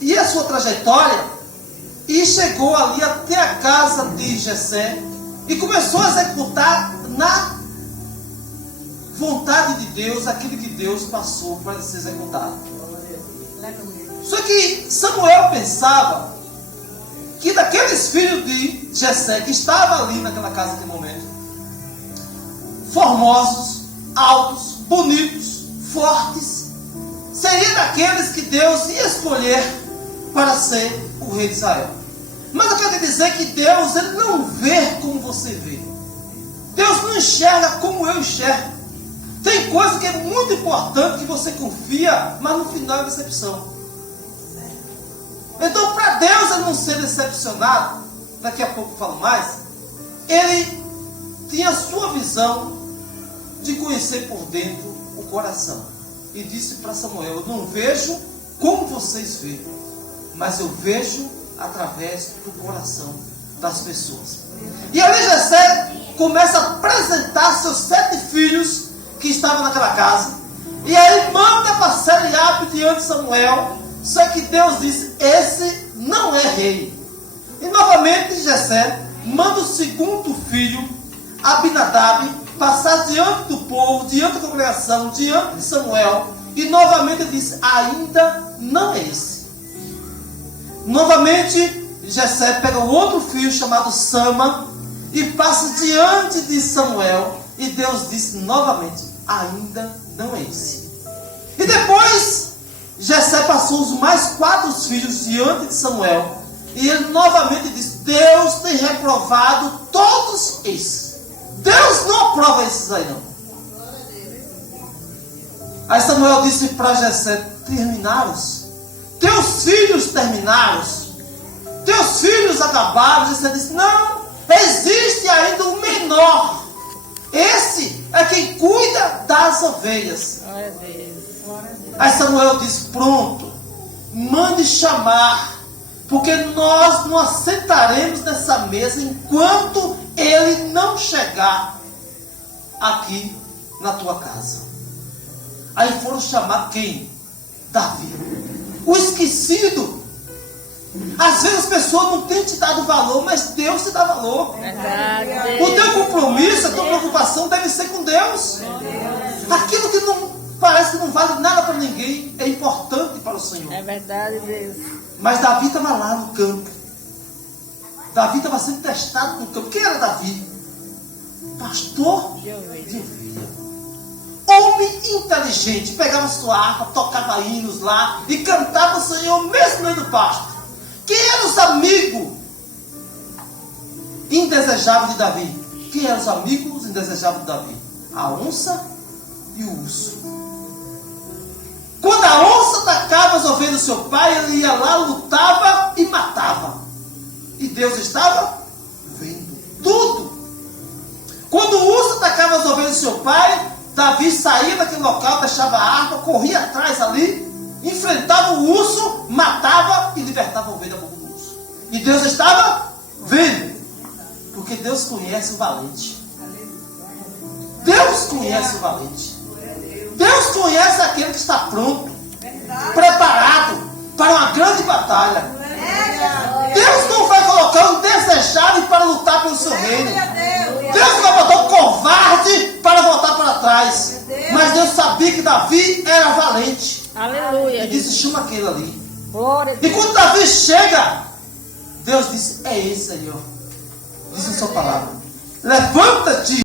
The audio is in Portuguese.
e a sua trajetória, e chegou ali até a casa de Jessé e começou a executar na vontade de Deus aquilo que Deus passou para ser executado. Só que Samuel pensava que daqueles filhos de Jessé que estavam ali naquela casa naquele momento, formosos, altos, bonitos, fortes, seria daqueles que Deus ia escolher para ser o rei de Israel. Mas eu quero dizer que Deus, ele não vê como você vê. Deus não enxerga como eu enxergo. Tem coisa que é muito importante que você confia, mas no final é decepção. Então, para Deus ele não ser decepcionado, daqui a pouco eu falo mais, ele tinha a sua visão de conhecer por dentro o coração. E disse para Samuel: eu não vejo como vocês veem, mas eu vejo através do coração das pessoas. E ali Jessé começa a apresentar seus 7 filhos que estavam naquela casa. E aí manda para Eliabe diante de Samuel. Só que Deus disse: esse não é rei. E novamente Jessé manda o segundo filho, Abinadab, passar diante do povo, diante da congregação, diante de Samuel. E novamente disse: ainda não é esse. Novamente Jessé pega o outro filho chamado Sama e passa diante de Samuel. E Deus disse novamente: ainda não é esse. E depois Jessé passou os mais 4 filhos diante de Samuel. E ele novamente disse: Deus tem reprovado todos esses. Deus não aprova esses aí não. Aí Samuel disse para Jessé: terminaram-os? Teus filhos terminaram? Teus filhos acabaram? Jessé disse: não, existe ainda um menor. Esse é quem cuida das ovelhas. Glória a Deus. Aí Samuel disse: pronto, mande chamar, porque nós não assentaremos nessa mesa enquanto ele não chegar aqui na tua casa. Aí foram chamar quem? Davi, o esquecido. Às vezes as pessoas não têm te dado valor, mas Deus te dá valor. Verdade. O teu compromisso, a tua preocupação deve ser com Deus. Aquilo que não parece que não vale nada para ninguém é importante para o Senhor. É verdade, Deus. Mas Davi estava lá no campo. Davi estava sendo testado no campo. Quem era Davi? Pastor de ovelha. Homem inteligente. Pegava sua harpa, tocava hinos lá e cantava o Senhor mesmo no meio do pasto. Quem eram os amigos indesejáveis de Davi? Quem eram os amigos indesejáveis de Davi? A onça e o urso. Quando a onça atacava as ovelhas do seu pai, ele ia lá, lutava e matava. E Deus estava vendo tudo. Quando o urso atacava as ovelhas do seu pai, Davi saía daquele local, deixava a harpa, corria atrás ali, enfrentava o urso, matava e libertava a ovelha da boca do urso. E Deus estava vendo. Porque Deus conhece o valente. Deus conhece o valente. Deus conhece aquele que está pronto, preparado para uma grande batalha. Deus não vai colocar um desejado para lutar pelo seu reino. Deus não vai botar um covarde para voltar para trás. Mas Deus sabia que Davi era valente. Aleluia. E disse: chama aquele ali. Glória a E Deus. quando Davi chega, Deus disse: é esse aí, ó. Diz a sua palavra: levanta-te.